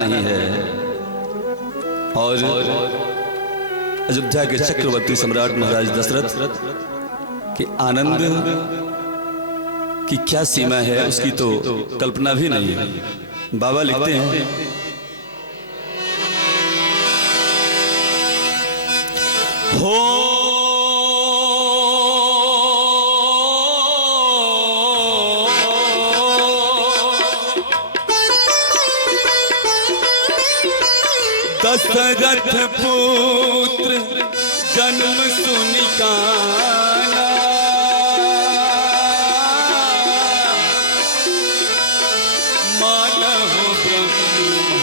नहीं है। और अयोध्या के चक्रवर्ती सम्राट महाराज दशरथ के आनंद की क्या सीमा है उसकी तो कल्पना भी नहीं है। बाबा लिखते हैं, हो दशरथ पुत्र जन्म सुनि काना, मानव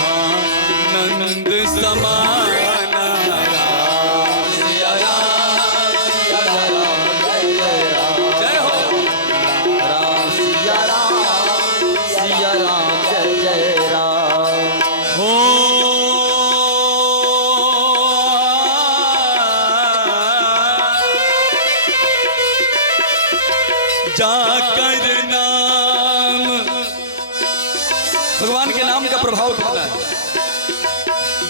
ब्रह्मानंद समाना। सिया राम सिया राम जय हो, राम सिया राम जय जय राम। हो जाकर नाम, भगवान के नाम का प्रभाव कितना है।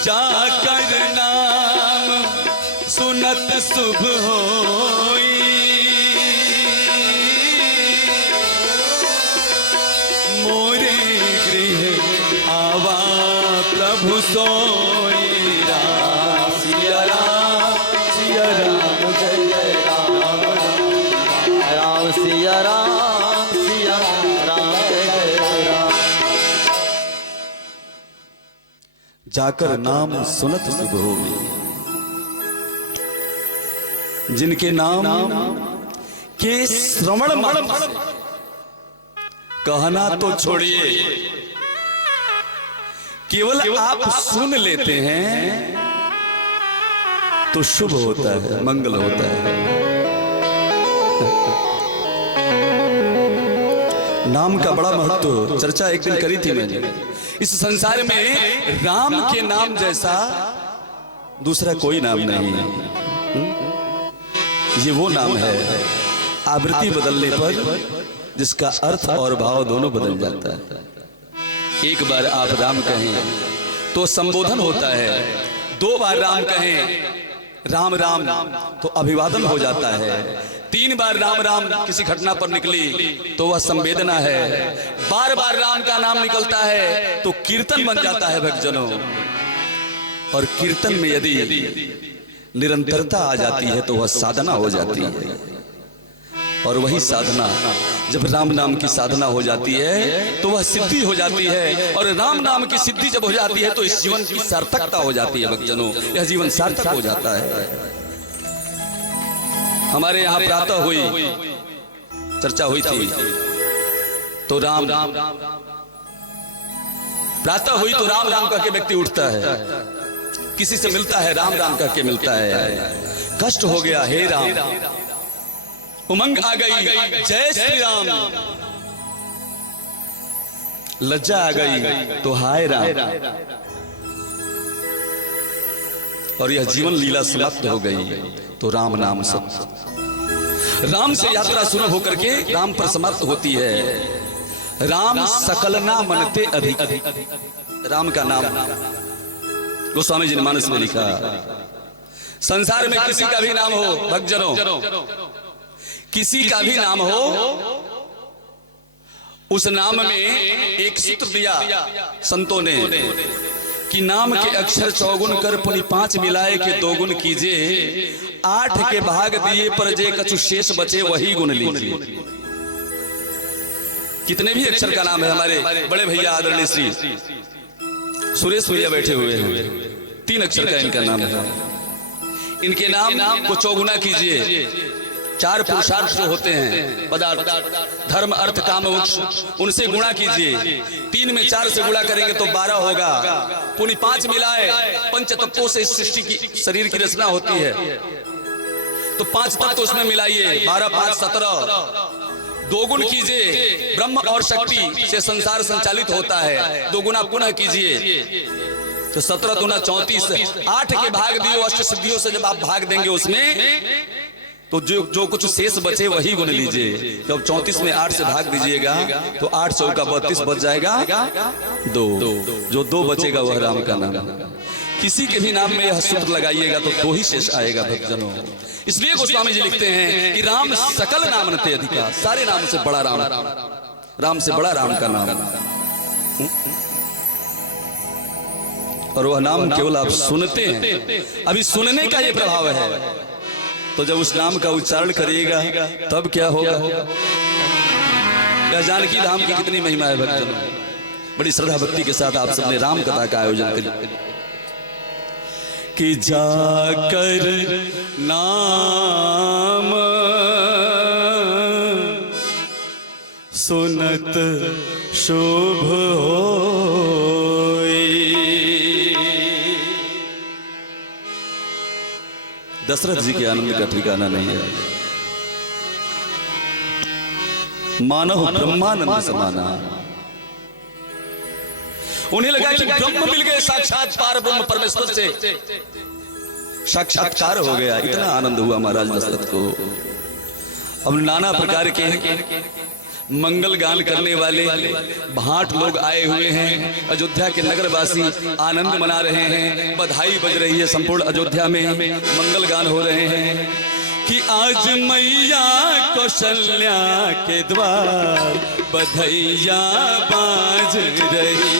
जाकर नाम सुनत शुभ होई, मोरे गृह आवा प्रभु सोई। राम सिया राम जय जय राम। राम सिया राम जय जय राम। जाकर नाम सुनत शुभ होई, जिनके नाम के श्रवण मात्र कहना तो छोड़िए, केवल आप सुन लेते हैं तो शुभ होता है, मंगल होता है। नाम का बड़ा महत्व चर्चा एक दिन करी थी मैंने। इस संसार में राम के नाम जैसा दूसरा कोई नाम नहीं है। ये वो नाम है आवृत्ति बदलने पर जिसका अर्थ और भाव दोनों बदल जाता है। एक बार आप राम कहें तो संबोधन होता है, दो बार राम कहें राम राम तो अभिवादन हो जाता है, तीन बार राम राम किसी घटना पर निकली तो वह संवेदना है, बार बार राम का नाम निकलता है तो कीर्तन बन जाता है भक्तजनों। और कीर्तन में यदि निरंतरता आ जाती है तो वह साधना हो जाती है। और वही साधना जब राम नाम की साधना हो जाती है तो वह सिद्धि हो जाती है। और राम नाम की सिद्धि जब हो जाती है तो इस जीवन की सार्थकता हो जाती है भक्तजनों, यह जीवन सार्थक हो जाता है। हमारे यहाँ प्रातः हुई चर्चा हुई थी तो राम प्रातः हुई तो राम राम कह के व्यक्ति उठता है, किसी से मिलता है राम राम कह के मिलता है। कष्ट हो गया हे राम, उमंग आ गई जय श्री राम, लज्जा आ गई तो हाय राम। और यह जीवन लीला समाप्त हो गई तो राम नाम सब। राम से यात्रा शुरू होकर के राम पर समाप्त होती है। राम सकल ना मनते अधिक, राम का नाम गोस्वामी जी ने मानस में लिखा। संसार में किसी का भी नाम हो भक्तजनों, किसी का भी नाम हो, उस नाम में एक सूत्र दिया संतों ने कि नाम के अक्षर 4 गुण कर पुनि 5 मिलाए के 2 गुण कीजिए, 8 के भाग दिए पर जे कछु शेष बचे वही गुण लीजिए। कितने भी अक्षर का नाम है। हमारे बड़े भैया आदरणीय श्री सुरेश भैया बैठे हुए हैं, 3 अक्षर का इनका नाम है। इनके नाम को चौगुना कीजिए। 4 पुरुषार्थ जो होते हैं पदार्थ धर्म अर्थ काम मोक्ष, उनसे गुणा कीजिए। 3 में 4 से गुणा करेंगे तो 12 होगा। पुनि 5 मिलाए, पंच तत्वों से इस सृष्टि की शरीर की रचना होती है तो 5 तत्व उसमें मिलाइए, 12 5 17। 2 गुण कीजिए, ब्रह्म और शक्ति से संसार संचालित होता है, 2 गुना पुनः कीजिए तो 17 दूना 34। 8 के भाग दियो, अष्ट सिद्धियों से जब आप भाग देंगे उसमें तो जो कुछ शेष बचे वही गुन लीजिए। जब 34 में 8 से भाग दीजिएगा तो 8 चौका 32 बच जाएगा 2। जो 2 बचेगा वह राम का नाम। किसी के भी नाम में यह सूत्र लगाइएगा तो 2 ही शेष आएगा भक्तजनों। इसलिए गोस्वामी जी लिखते हैं कि राम सकल नाम नते अधिका, सारे नाम से बड़ा राम, राम से बड़ा राम का नाम। और वह नाम केवल आप सुनते हैं, अभी सुनने का ये प्रभाव है। तो जब उस नाम का उच्चारण करिएगा तब क्या होगा। यह जानकी धाम की कितनी महिमा है भक्तजनों। बड़ी श्रद्धा भक्ति के साथ आप सबने राम कथा का आयोजन किया कि जाकर नाम सुनत शुभ होई। दशरथ जी के आनंद का ठिकाना नहीं है। मानव ब्रह्मानंद समाना। उन्हें लगा कि ब्रह्म मिल गए, साक्षात पार ब्रह्म परमेश्वर से साक्षात्कार हो गया। इतना आनंद हुआ महाराज दशरथ को। अब नाना प्रकार के मंगल गान करने वाले भाट लोग आए हुए हैं। अयोध्या के नगरवासी आनंद मना रहे हैं, बधाई बज रही है। संपूर्ण अयोध्या में मंगल गान हो रहे हैं कि आज मैया कौशल्या के द्वार बधैया बाज रही।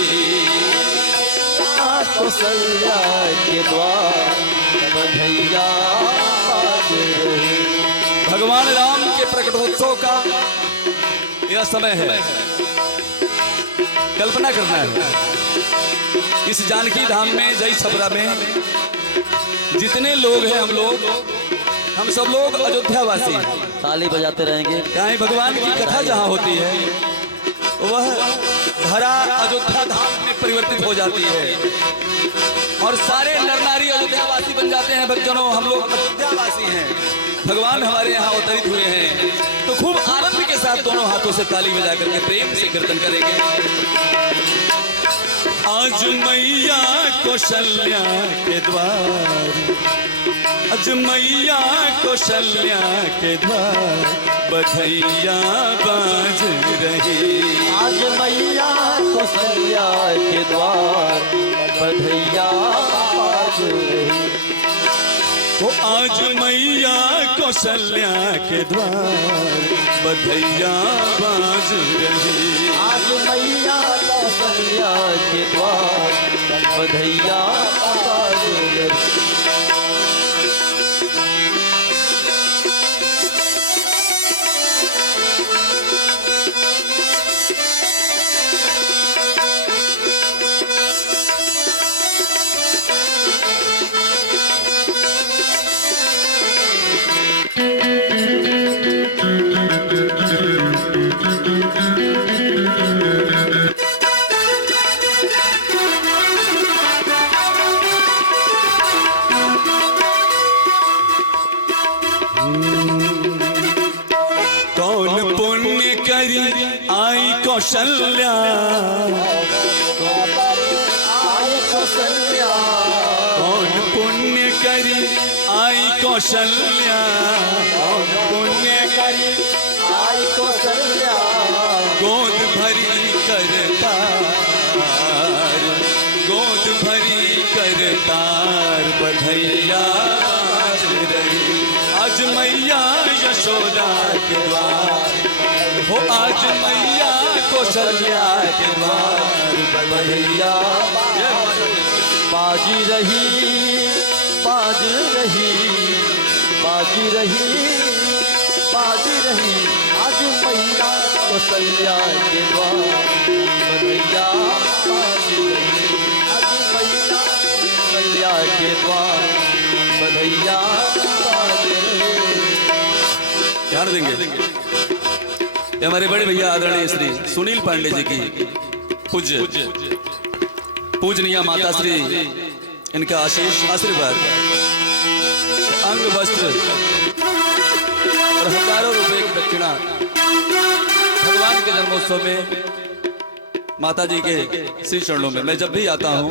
कौशल्या के द्वार बधैया बाज रही। भगवान राम के प्रकटोत्सव का यह समय है। कल्पना करना है इस जानकी धाम में, जय छपरा में जितने लोग हैं, हम सब लोग अयोध्यावासी ताली बजाते रहेंगे। कहीं भगवान की कथा जहां होती है वह धरा अयोध्या धाम में परिवर्तित हो जाती है और सारे नर नारी अयोध्यावासी बन जाते हैं। भक्तजनों, हम लोग अयोध्यावासी हैं, भगवान हमारे यहाँ अवतरित हुए हैं। तो खूब आनंद के साथ दोनों हाथों से ताली बजा करके प्रेम से कीर्तन करेंगे। आज मैया कौशल्या के द्वार, आज मैया कौशल्या के द्वार बधैया बाज रही। आज मैया कौशल्या के द्वार बधैया बाज रही। वो आज मैया कौशल्या के द्वार बधैया बाज रही। आज मैया कौशल्या के द्वार बधैया बाज रही। कौन पुण्य करी आई कौशल्या, आई कौशल्या। कौन पुण्य करी आई कौशल्या, कौन पुण्य करी आई कौशल्या। गोद भरी करतार, गोद भरी करतार बधैया बाज रही। आज मैया यशोदा के द्वार हो, आज मैया कौशल्या के द्वार बधैया बाजी रही, बाजी रही, बाजी रही, बाजी रही। आज मैया कौशल्या के द्वार बधैया बाजी रही। आज मैया कौशल्या के द्वार बधैया बाजी रही। ध्यान देंगे। ये हमारे बड़े भैया आदरणीय श्री सुनील पांडे जी की पूजनीय माता श्री, इनका आशीष आशीर्वाद, अंग वस्त्र और हजारों रुपए की दक्षिणा भगवान के जन्मोत्सव में माता जी के श्री चरणों में। मैं जब भी आता हूँ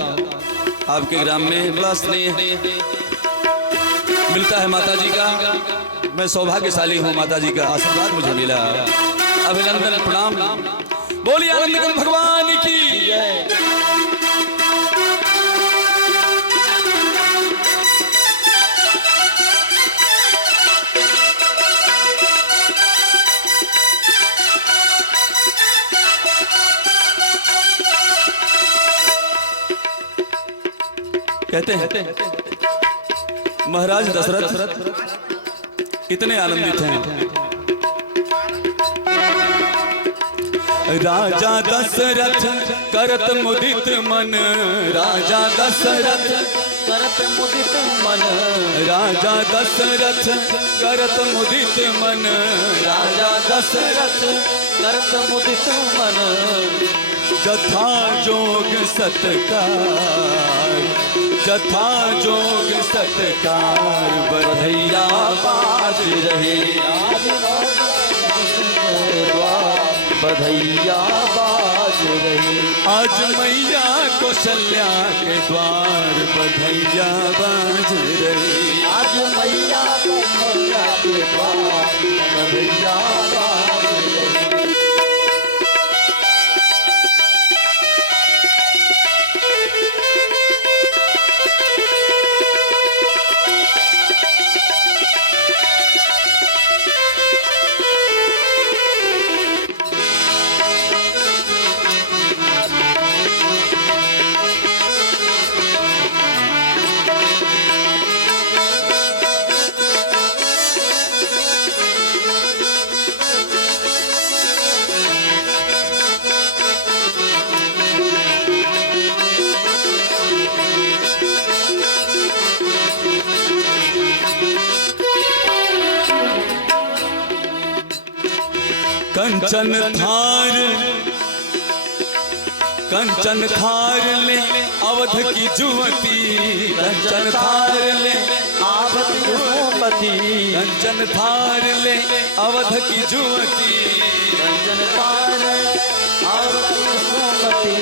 आपके ग्राम में बड़ा स्नेह मिलता है माता जी का। मैं सौभाग्यशाली हूँ, माता जी का आशीर्वाद मुझे मिला। अभिनंदन प्रणाम। बोलिए आनंद भगवान की जय। कहते हैं महाराज दशरथ इतने आनंदित हैं। राजा दशरथ करत मुदित मन, राजा दशरथ करत मुदित मन, राजा दशरथ करत मुदित मन, राजा दशरथ करत मुदित मन। जथा जोग सत्कार, जथा जोग सत्कार, बधैया बाज रहे बधैया बाज रहे। आज मैया कौशल्या के द्वार बधैया बाज रहे। आज मैया कौशल्या के द्वार बधैया बाज रहे। कंचन थार, कंचन थार ले अवध की जुवती, कंचन थार ले आवत युवती, कंचन थार ले अवध की जुवती, कंचन थार आवत युवती।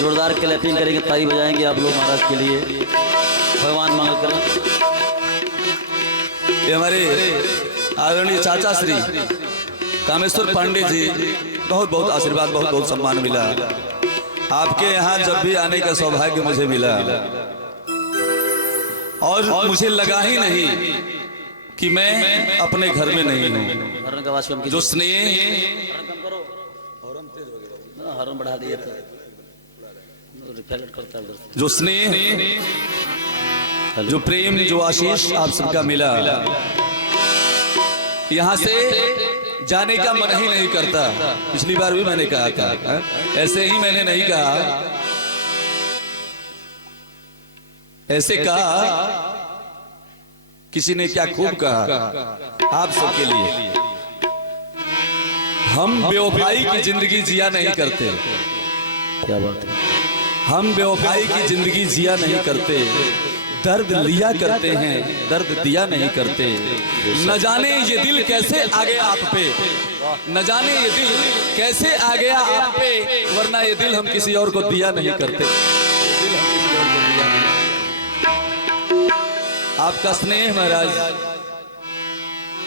जोरदार क्लैपिंग करेंगे, ताली बजाएंगे आप लोग महाराज के लिए। भगवान मंगल करें। ये हमारे आदरणीय चाचा श्री कामेश्वर पांडे जी, बहुत बहुत आशीर्वाद, बहुत बहुत सम्मान मिला। आपके यहाँ जब भी आने का सौभाग्य मुझे मिला और मुझे लगा ही नहीं कि मैं अपने घर में नहीं हूँ। जो स्नेह, हॉर्न बढ़ा दिया था, जो स्नेह, जो प्रेम, जो आशीष आप सबका मिला, यहाँ से जाने का मन ही नहीं करता। पिछली बार भी मैंने कहा था, ऐसे ही मैंने नहीं कहा, ऐसे कहा किसी ने क्या खूब कहा आप सबके लिए। हम बेवफाई की जिंदगी जिया नहीं करते। क्या बात है। हम बेवफाई की जिंदगी जिया नहीं करते, दर्द लिया करते हैं, दर्द दिया नहीं करते। न जाने ये दिल कैसे आ गया आप पे, न जाने ये दिल कैसे आ गया आप पे, वरना ये दिल हम किसी और को दिया नहीं करते। आपका स्नेह महाराज,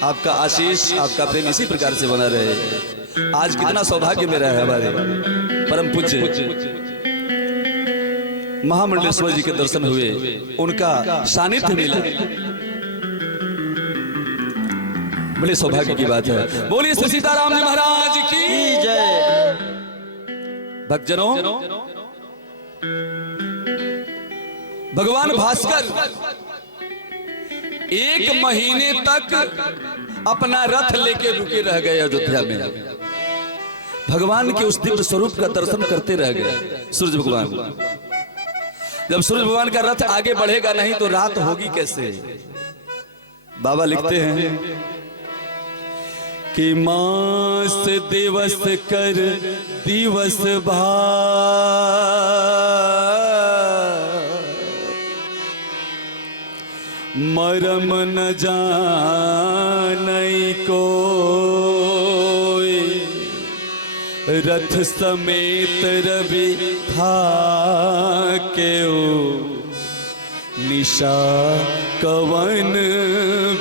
आपका आशीष, आपका प्रेम इसी प्रकार से बना रहे। आज कितना सौभाग्य मेरा है, हमारे परम पूज्य महामंडलेश्वर जी के दर्शन हुए, उनका सानिध्य मिला, बड़े सौभाग्य की बात है। बोलिए श्री सीताराम जी महाराज की जय। भक्तजनों, भगवान भास्कर 1 महीने तक अपना रथ लेके रुके रह गए अयोध्या में। भगवान के उस दिव्य स्वरूप का दर्शन करते रह गए सूर्य भगवान। जब सूर्य भगवान का रथ आगे बढ़ेगा नहीं तो रात होगी कैसे। बाबा लिखते हैं कि मास दिवस कर दिवस भा, मरम न जानई कोई, रथ समेत रवि था के ईशा कवन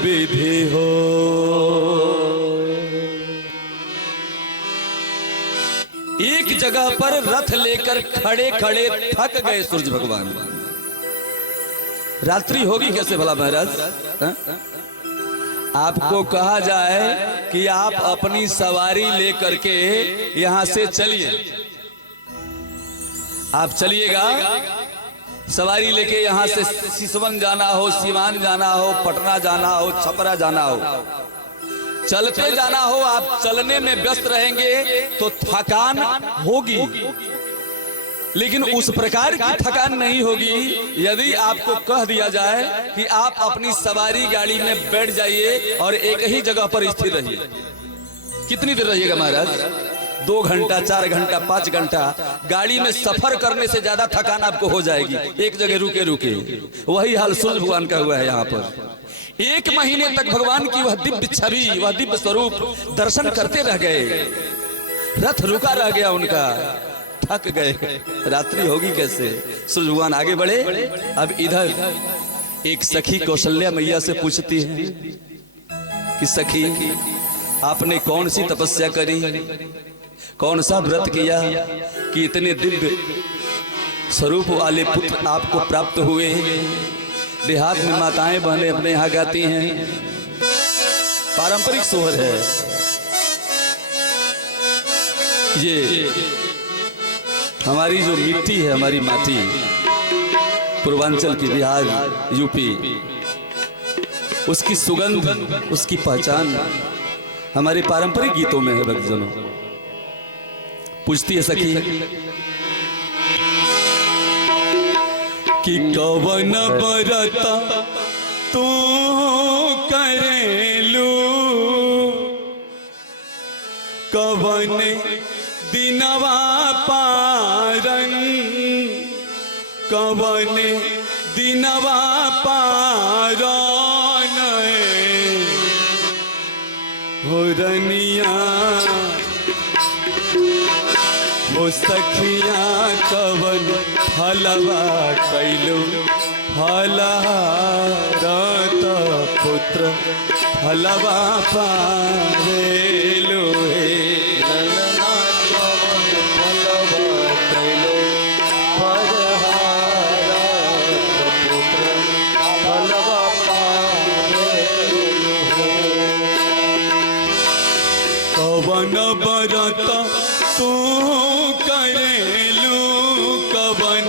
विधि हो। एक जगह पर रथ लेकर खड़े खड़े थक गए सूर्य भगवान। रात्रि होगी कैसे भला महाराज? आपको कहा जाए कि आप अपनी सवारी लेकर के यहां से चलिए, आप चलिएगा सवारी लेके यहां से सिसवन जाना हो, सीवान जाना हो, पटना जाना हो, छपरा जाना हो, चलते जाना हो, आप चलने में व्यस्त रहेंगे तो थकान होगी, लेकिन उस प्रकार की थकान नहीं होगी यदि आपको कह दिया जाए कि आप अपनी सवारी गाड़ी में बैठ जाइए और एक ही जगह पर स्थिर रहिए। कितनी देर रहिएगा महाराज? 2 घंटा, 4 घंटा, 5 घंटा गाड़ी में सफर करने से ज्यादा थकान आपको हो जाएगी। एक जगह रुके रुके वही हाल सूर्य भगवान का हुआ है यहाँ पर। 1 महीने तक भगवान की वह दिव्य छवि, वह दिव्य स्वरूप दर्शन करते रह गए। रथ रुका रह गया उनका, थक गए। रात्रि होगी कैसे? सूर्य भगवान आगे बढ़े। अब इधर एक सखी कौशल्या मैया से पूछती है कि सखी आपने कौन सी तपस्या करी, कौन सा व्रत किया कि इतने दिव्य स्वरूप वाले पुत्र आपको प्राप्त हुए? देहात में माताएं बहनें अपने यहाँ गाती हैं, पारंपरिक सोहर है ये। हमारी जो मिट्टी है, हमारी माटी, पूर्वांचल की, बिहार, यूपी, उसकी सुगंध, उसकी पहचान हमारे पारंपरिक गीतों में है। भक्तजनों, पूछती है सखी कि कवन बरता तू करेलू, कवन दिनवा पारन, कवन दिनवा पारन हो रनिया वो सखिया कवन फलवा कैलू, फलहारत पुत्र फलवा पावेलू हे। कवन बरत तू करेलू, कवन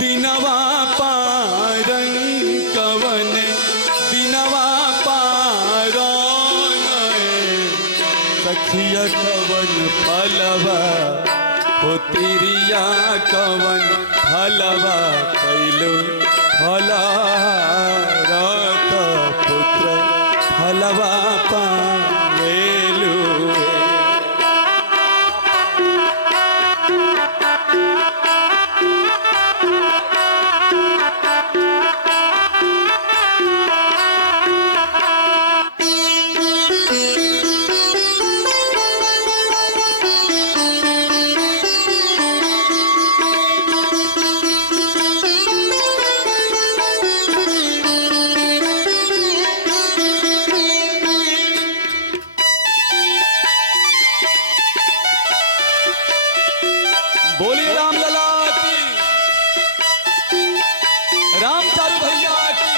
दिनवा पारन, कवन दिनवा पारन सखिया कवन फलवा हो तिरिया, कवन फलवा कैलू, फलहारत पुत्र फलवा पावेलू। बोलिए रामलला की, रामचारू भैया की।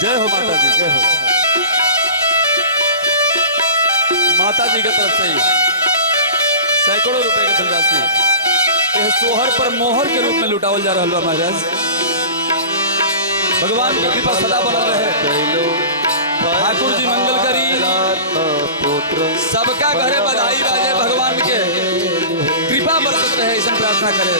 जय हो माता जी, जय हो माता जी की तरफ से सैकड़ों रुपए की धनराशि यह सोहर पर मोहर के रूप में लुटावल जा रहा है महाराज। भगवान की कृपा सदा बनल रहे। ठाकुर जी मंगल करी, सबका घरे बधाई बाजे, भगवान के कृपा बरसत रहे, ऐसा प्रार्थना करे।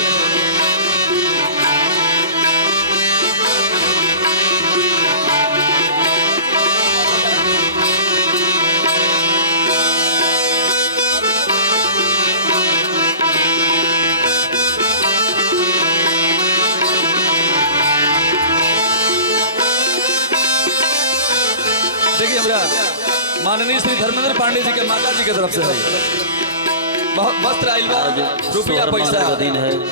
कृपया माननीय श्री धर्मेंद्र पांडे जी के माता जी के तरफ से है। बहुत वस्त्र आइल बा, रुपया पैसा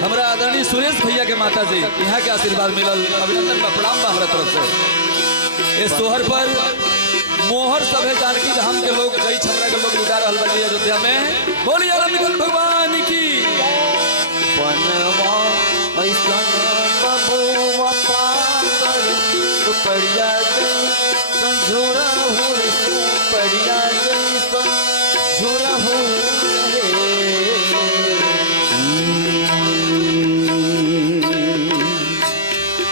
हमारा आदरणीय सुरेश भैया के माता जी यहाँ के आशीर्वाद मिलल, अभिनंदन बा, प्रणाम बा हमारा तरफ से। इस सोहर पर मोहर सभे जानकी धाम के लोग, जय छपरा के लोग लुटा रहल बा अयोध्या में। बोलिए आनंद भगवान की। बढ़िया संझोरा हो बढ़िया संझोरा हो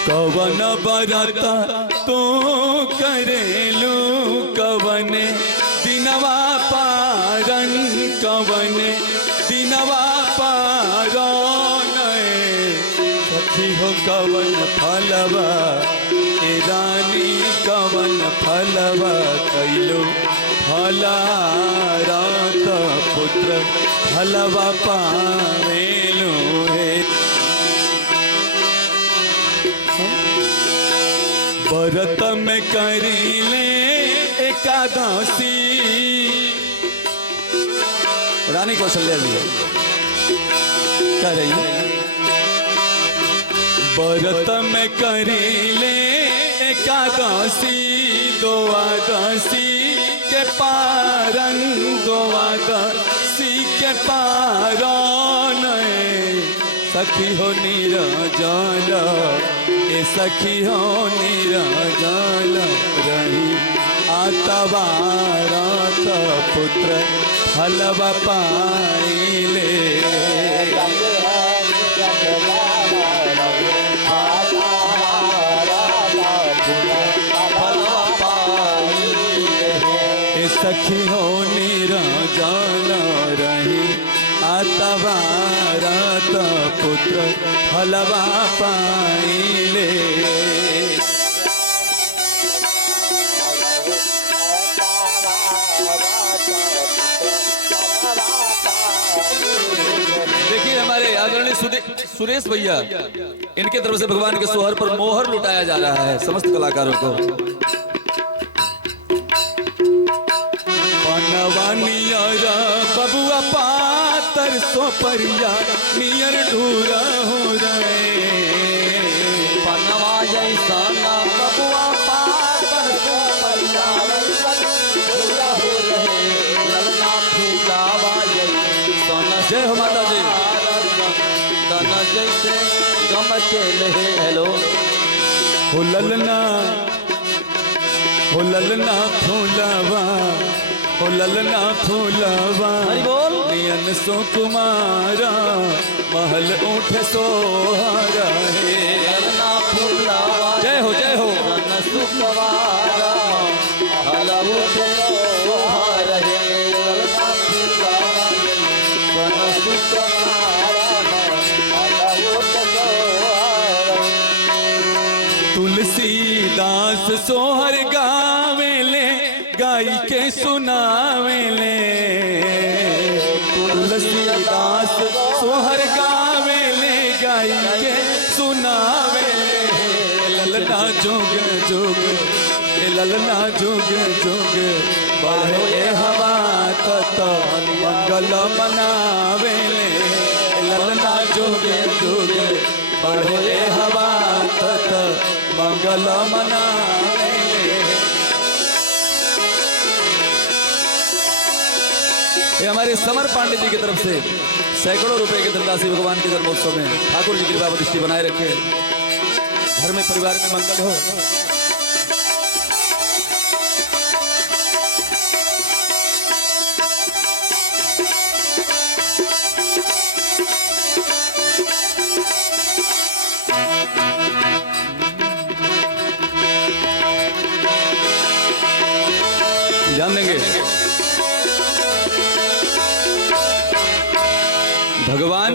कवन बरता तो करेलू कवन दिनवा पारन कवन दिनवा पारन सखी हो कवन फलवा ए रानी कवन फलवा कैलो फलारात पुत्र फलवा पावेलो हे व्रत में करीले एकादशी। रानी कौशल्या जी कर रही व्रत में करीले एकादशी द्वादशी के पारन द्वादशी के पारन सखी हो निरजल ए सखी हो निरजल रही आतवारत पुत्र फलवा पाइले। सखी हो निरजल रही आतवारत पुत्र फलवा पाइले। देखिए हमारे आदरणीय सुरेश भैया, इनके तरफ से भगवान के सोहर पर मोहर लुटाया जा रहा है समस्त कलाकारों को। नियर बबुआ पातर सोपरिया नियर ढूरा हो रहे पनवा जैसा ना बबुआ पातर सोपरिया ढूरा हो रहे ललना फूलावा जैसा। जय हो माता जी। तना जैसे गमके लहे। हेलो हो ललना फूलावा ओ ललना फूलवा नियन सो कुमारा महल उठ सोहारा है। ललना फूलवा जय हो सुकवारा महल उठ सोहारा है। ललना फूलवा सुकवारा महल उठ सोहारा। तुलसीदास सोहर गावेले गाई के सुनावेले। तुलसीदास सोहर गावेले गाई के सुनावेले। ललना जोग जोग ललना जोग जोग बढ़े हवा तत मंगल मनावेले। ललना जोग जोग बढ़े हवा तत मंगल मनावेले। ये हमारे समर पांडे जी की तरफ से सैकड़ों रुपए की धनराशि भगवान के जन्मोत्सव में ठाकुर जी कृपा दृष्टि बनाए रखे, घर में परिवार में मंगल हो। जान देंगे भगवान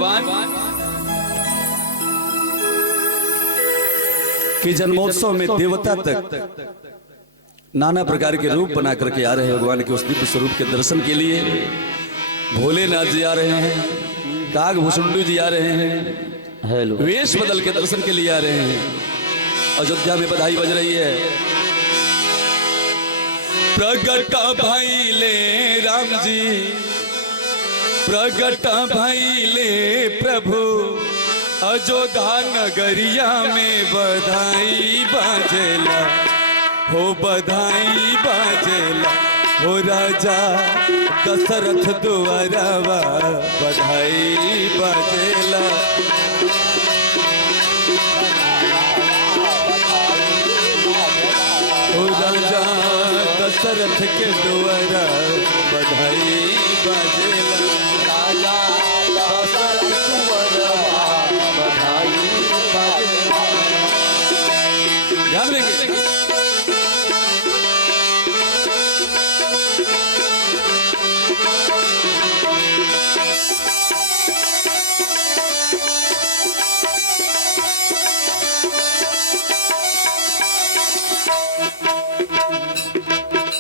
के जन्मोत्सव में देवता तक नाना प्रकार के रूप बना करके आ रहे हैं। भगवान के उस दिव्य स्वरूप के दर्शन के लिए भोलेनाथ जी आ रहे हैं, काग भुसुंडू जी आ रहे हैं, वेश बदल के दर्शन के लिए आ रहे हैं। अयोध्या में बधाई बज रही है। प्रगट भइले राम जी प्रगट भइले प्रभु अयोध्या नगरिया में बधाई बाजेला हो बधाई बाजेला हो राजा दशरथ द्वारवा बधाई बाजेला हो राजा दशरथ के द्वारा बधाई बाजेला राजा दशरथ द्वारवा बधाई बाजेला। ध्यान देंगे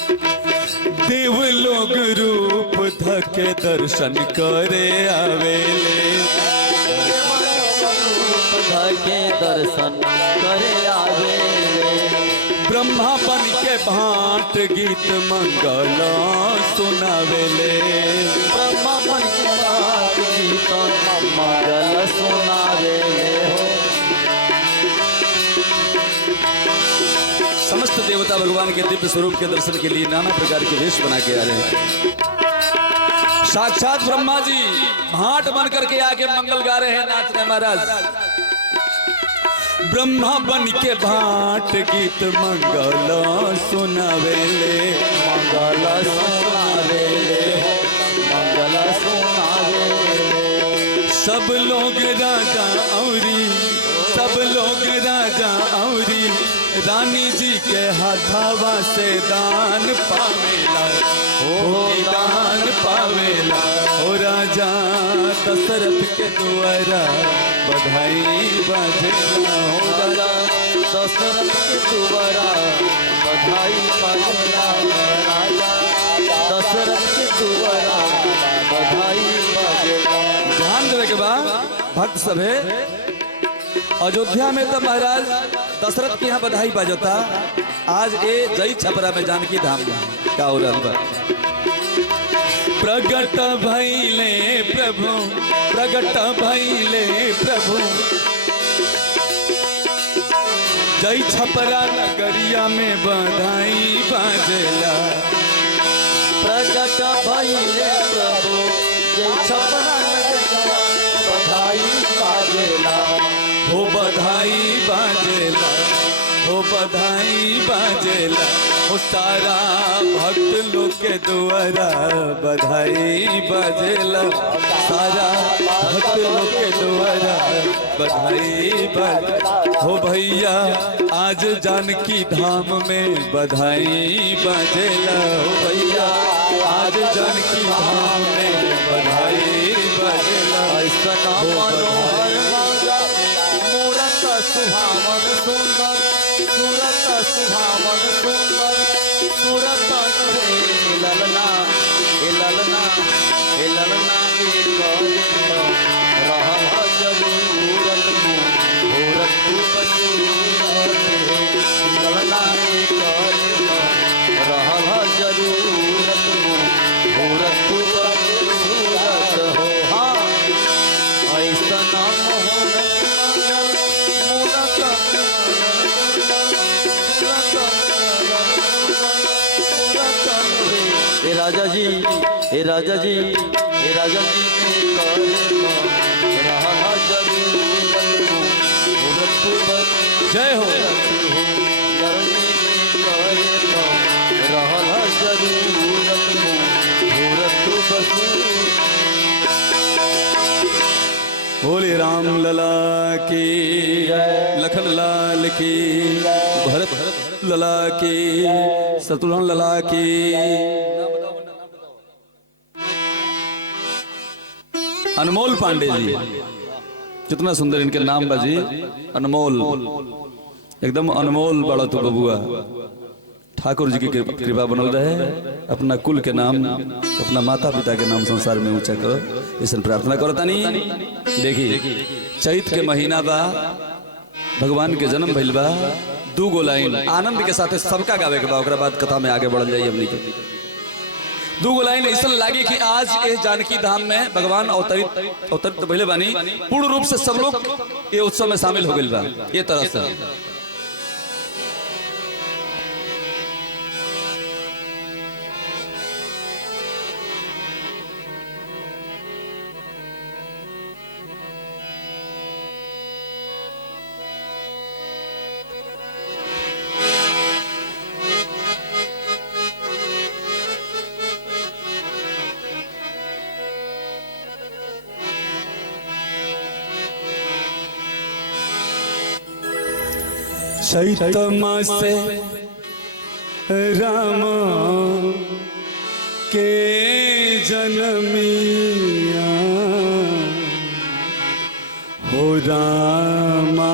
देव लोग रूप धके दर्शन करे आवेले के दर्शन करे आवेले ब्रह्मा बन के भांट गीत मंगल सुनावेले ब्रह्मा बन के भांट गीत मंगल सुनावेले हो। समस्त देवता भगवान के दिव्य स्वरूप के दर्शन के लिए नाना प्रकार के वेश बना के आ रहे हैं। साक्षात ब्रह्मा जी भाट बन करके आके मंगल गा रहे हैं, नाच रहे महाराज। ब्रह्मा बन के भाट गीत मंगल सुनावेले मंगल सुनावेले मंगल सुनावेले। सब लोग राजा औरी सब लोग राजा औरी रानी जी के हाथावा से दान पावेला हो दान पावेला हो राजा दशरथ के द्वारा बधाई बाजेला हो राजा दशरथ के द्वारा बधाई बाजेला राजा दशरथ के द्वारा बधाई बाजेला। ध्यान देवे के बाद भक्त सभे अयोध्या में तो महाराज दशरथ के यहाँ बधाई बाजता। आज ए जई छपरा में जानकी धाम का हो रहा प्रगट भइले प्रभु प्रगट भइले प्रभु जई छपरा नगरिया में बधाई बाजेला प्रगट भइले प्रभु जय छपरा नगरिया बधाई बाजेला हो बधाई बाजेला हो बधाई बाजेला हो सारा भक्त लोग के द्वारा बधाई बाजेला सारा भक्त लोग के द्वारा बधाई बाजेला हो भैया आज जानकी धाम में बधाई बाजेला हो भैया आज जानकी धाम में बधाई बाजेला ऐसा मनोहर मूरत सुहावन सुंदर सूरत सुहावन सुंदर सूरत ललना ए ललना ए ललना रहल जरूरत मूरत ललना रहल जरूरत मूरत हो। हाँ ऐसा हे राजा जी हे राजा जी हे राजा जी जय हो बोले राम लला की लखन लाल की भरत लला की शत्रुघ्न लला की। अनमोल पांडे जी कितना सुंदर इनके नाम बाजी अनमोल एकदम अनमोल बड़ा तो बबुआ ठाकुर जी की कृपा बनल रहे अपना कुल के नाम अपना माता पिता के नाम संसार में ऊंचा करो ऐसा प्रार्थना करो तनी। देखी चैत के महीना बा भगवान के जन्म भइल बा दू गो लाइन आनंद के साथ सबका गावे के बाद बाद कथा में आगे बढ़ जाइए हमनी के। दू गो लाइन ऐसा लागे कि आज ये जानकी धाम में भगवान अवतरित तो पहले बानी पूर्ण रूप से सब लोग ये उत्सव में शामिल हो गए बा ये तरह से। चैत मास राम के जनमिया हो रामा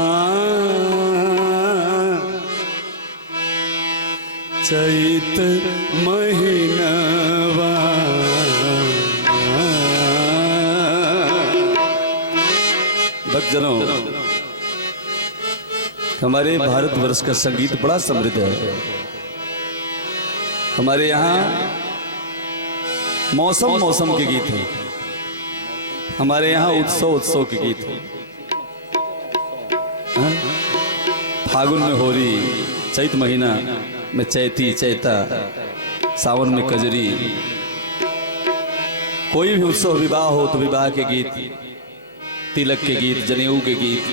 चैत महीनवा भक्तजनों, हमारे भारतवर्ष का संगीत बड़ा समृद्ध है। हमारे यहाँ मौसम मौसम के गीत हैं, हमारे यहाँ उत्सव उत्सव के गीत हैं। फागुन में होरी, चैत महीना में चैती चैता, सावन में कजरी। कोई भी उत्सव विवाह हो तो विवाह के गीत, तिलक के गीत, जनेऊ के गीत,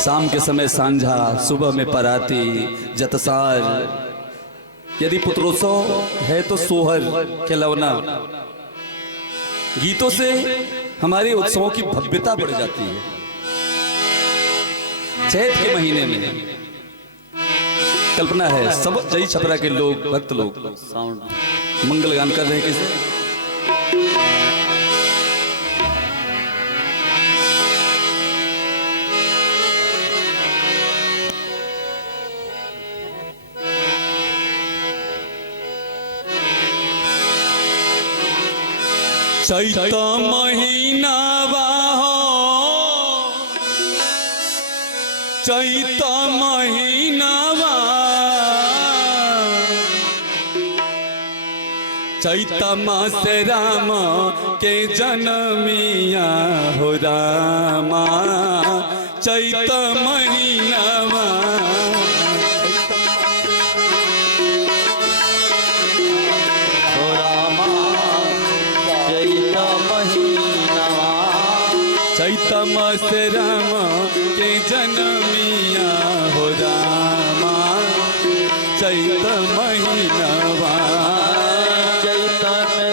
शाम के समय सांझा, सुबह में पराती, जतसार, यदि पुत्रोत्सव है तो सोहर, खिलौना। गीतों से हमारे उत्सवों की भव्यता बढ़ जाती है। चैत के महीने में कल्पना है सब जय छपरा के लोग, भक्त लोग मंगल गान कर रहे हैं। कैसे चैत महीनावा हो, चैत महीनावा, चैत मास राम के जनमिया हो रामा चैत महीनावा। चैत मास राम के जनमिया हो रामा चैत महीनवा। चैत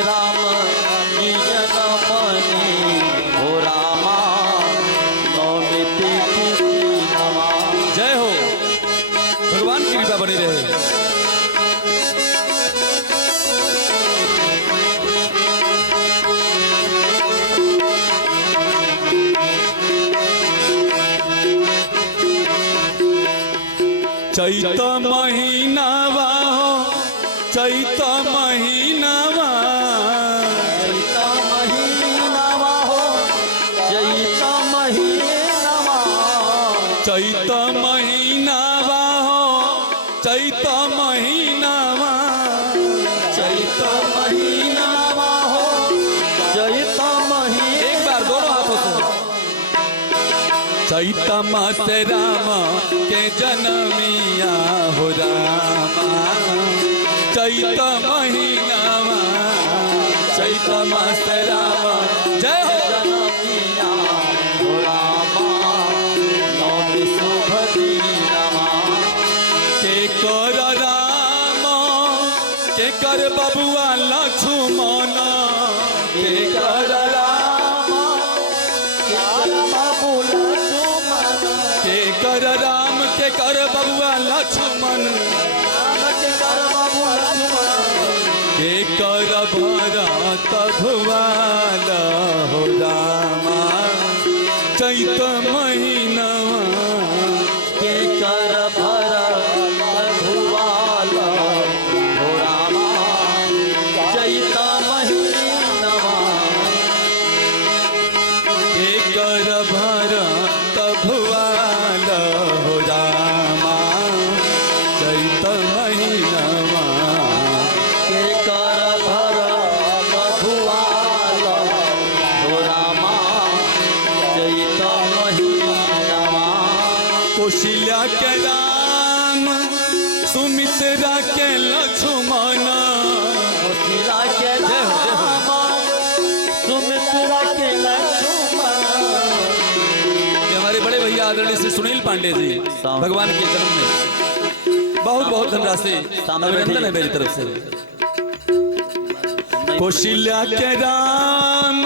राम की जनमनी हो रामा नवमी तिथि नवा। जय हो, भगवान की कृपा बनी रहे। चैत महीनावा हो, चैत महीनावा, चैत महीनावा हो, चैत महीनावा, चैत महीनावा हो, चैत महीनावा, चैत महीनावा हो, चैत महीना। एक बार दोनों हाथों से। चैत मास राम के जनमिया हो रामा चैत महीनावा, चैत मास राम। जय हो, जनमिया हो रामा नवमी शुभ दिनवा। के कर राम के कर बबुआ लक्ष्मण, के कर राम के कर राम के कर बबुआ लक्ष्मण, के कर भरत भुवाल हो रामा चैत महीनवा। के कर भरत भुवाल हो रामा चैत महीनवा। के कर भरत भुवाल हो रामा कौशल्या के राम सुमित्रा के लक्ष्मण कौशल्या के राम सुमित्रा के लक्ष्मण। ये हमारे बड़े भैया आदरणीय श्री सुनील पांडे जी भगवान के जन्म में बहुत बहुत धनराशि अभिनंदन है मेरी तरफ से। कौशल्या के राम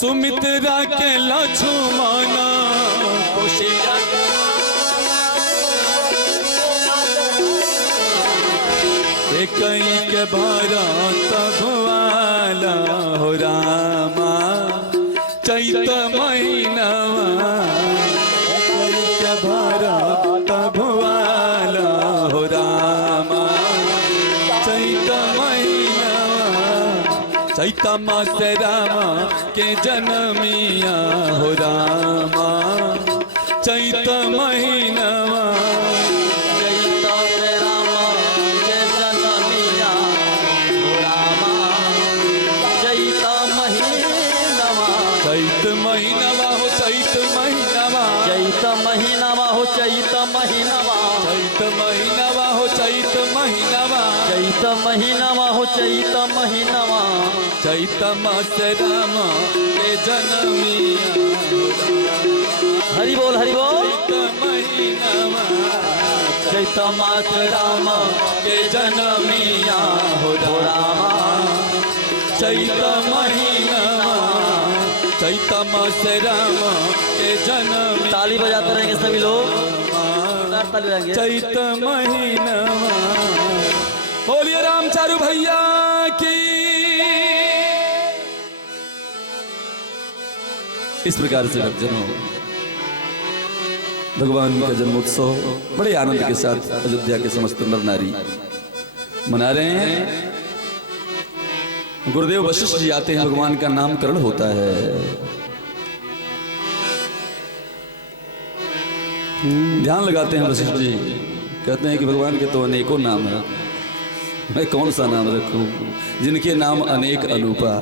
सुमित्रा के लक्ष्मण कौशल्या कई के भरत भुआला हो रामा चैत महीनवा कई के भरत भुआला हो रामा चैत महीनवा चैत मास रामा के जनमिया हो रामा चैत महीनवा चैत महीनवा हो चैत महीनवा चैत महीनवा हो चैत महीनवा चैत महीनवा हो चैत महीनवा चैत महीनवा हो चैत महीनवा चैत मास राम के जनमिया हरि बोल हरि बोल। चैत महीनवा चैत मास राम के जनमिया हो रामा चैत महीनवा चैत मास राम के जन्म। ताली बजाते रहेंगे सभी लोग, ताली बजाएंगे। चैत महीनवा बोलिए राम चारू भैया की। इस प्रकार से भक्तजनों भगवान का जन्मोत्सव बड़े आनंद के साथ अयोध्या के समस्त नर नारी मना रहे हैं। गुरुदेव वशिष्ठ जी आते हैं, भगवान का नामकरण होता है। ध्यान लगाते हैं वशिष्ठ जी, कहते हैं कि भगवान के तो अनेकों नाम है, मैं कौन सा नाम रखूं जिनके नाम अनेक अनूपा।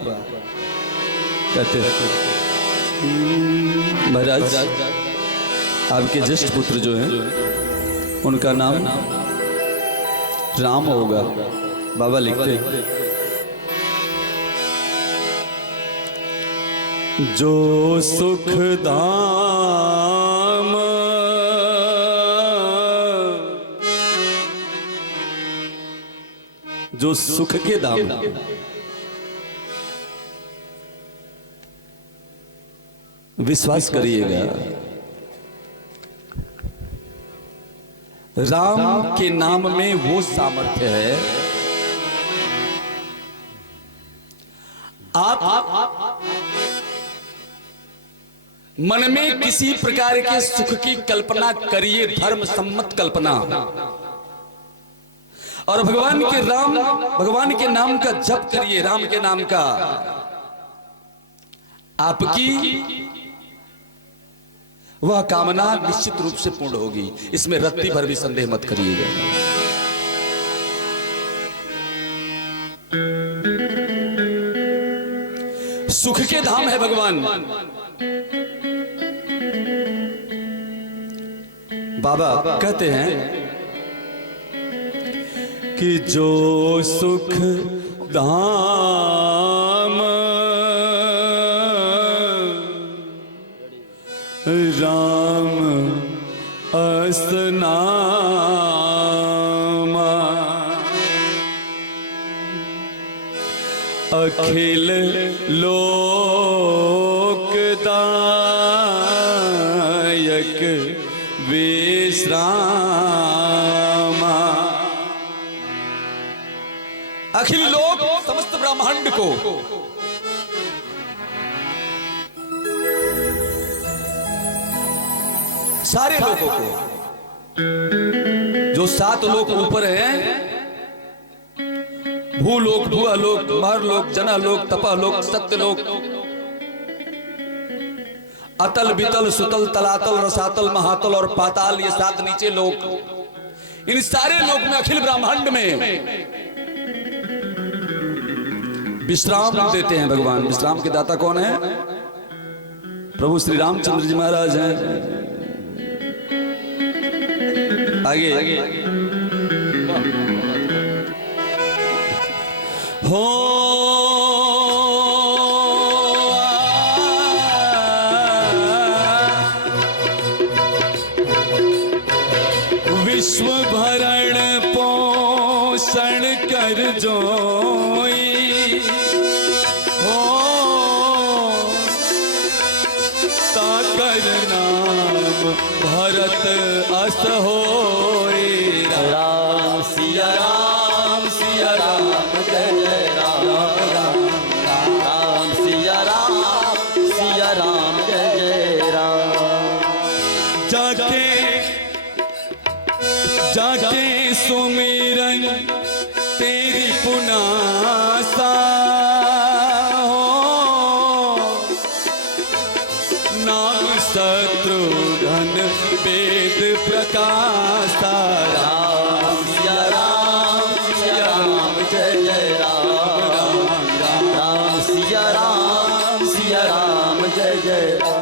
कहते हैं महाराज आपके ज्येष्ठ पुत्र जो हैं उनका नाम राम होगा। बाबा लिखते हैं जो सुख धाम जो सुख के दाम विश्वास करिएगा, राम के नाम में वो सामर्थ्य है। आप मन में किसी प्रकार के सुख की कल्पना करिए, धर्म सम्मत कल्पना, और भगवान के नाम का जप करिए, राम के नाम का। आपकी वह कामना निश्चित रूप से पूर्ण होगी, इसमें रत्ती भर भी संदेह मत करिएगा। सुख के धाम है भगवान। बाबा कहते हैं कि जो सुख धाम राम असनामा अखिल लोकदायक विश्रामा। अखिल लोक समस्त ब्रह्मांड को सारे लोगों को, जो 7 लोक ऊपर हैं, भूलोक, भुआलोक, महरलोक, जनालोक, तपालोक, सत्यलोक, अतल, बितल, सुतल, तलातल, रसातल, महातल और पाताल, ये 7 नीचे लोक, इन सारे लोक में अखिल ब्रह्मांड में विश्राम देते हैं भगवान। विश्राम के दाता कौन है? प्रभु श्री रामचंद्र जी महाराज हैं। आगे हो विश्व भरण पोषण कर जोई हो ताकर नाम भरत अस होई राम सिया राम जय जय राम राम राम सिया राम जय जय राम। जाके सुमिरन तेरी पुनासा हो नाम शत्रुघ्न वेद प्रकाशा राम सिया राम जय जय राम राम सिया राम जय जय राम।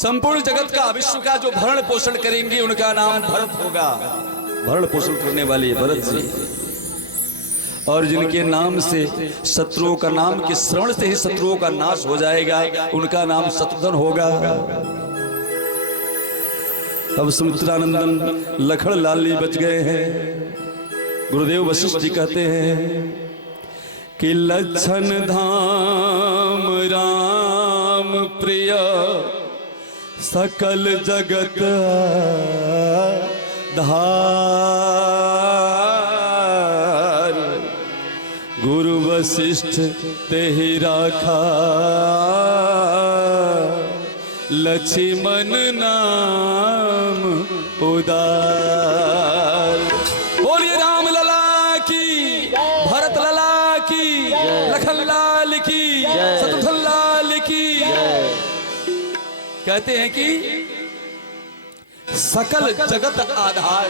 संपूर्ण जगत का विश्व का जो भरण पोषण करेंगे उनका नाम भरत होगा। भरण पोषण करने वाले भरत जी, और जिनके नाम से शत्रुओं का नाम के श्रवण से ही शत्रुओं का नाश हो जाएगा उनका नाम शत्रुघ्न होगा। अब सुमित्रानंदन लखड़ लाली बच गए हैं। गुरुदेव वशिष्ठ जी कहते हैं कि लक्षण धाम राम प्रिय सकल जगत धार गुरु वशिष्ठ तेहि राखा लक्ष्मण नाम उदार। बोलिए राम लला की, भरत लला की, लखन लाल की, शत्रुघ्न लाल की। कहते हैं कि सकल जगत आधार